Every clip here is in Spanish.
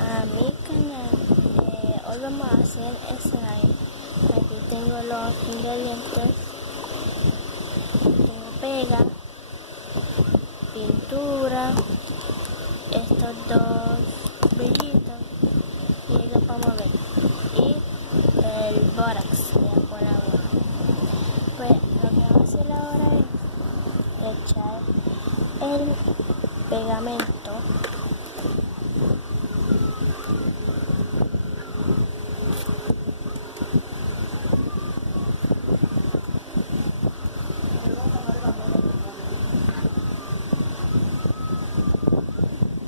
a mi canal. Hoy vamos a hacer slime. Aquí tengo los ingredientes. Tengo pega, pintura, estos dos brillitos y ellos para mover, y el bórax ya con agua. Pues lo que vamos a hacer ahora es echar el pegamento.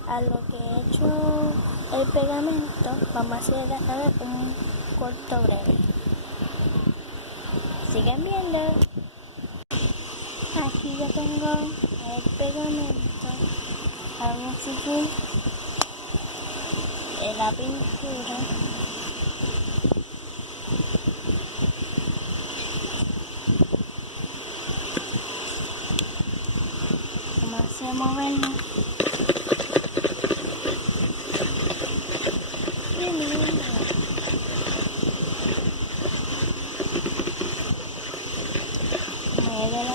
A lo que he hecho el pegamento, vamos a hacer un corto breve. Siguen viendo. Aquí ya tengo el pegamento. Vamos a seguir la pintura. Vamos a moverlo. Muévelo.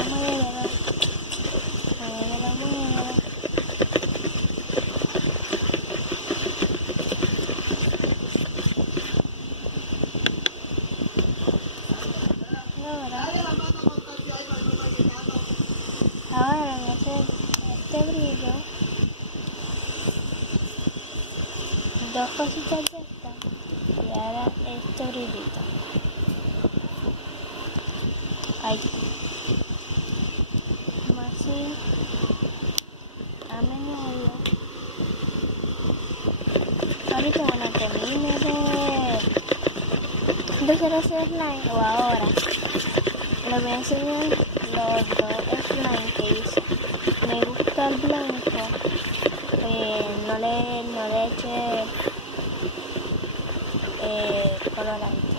Ahora voy a hacer este brillo, dos cositas de estas, y ahora este brillito. Ahí. Como así, a menudo. Ahorita cuando termine de hacer ese slime, o ahora, les voy a enseñar los dos slime que hice. Me gusta el blanco, no le eché colorante.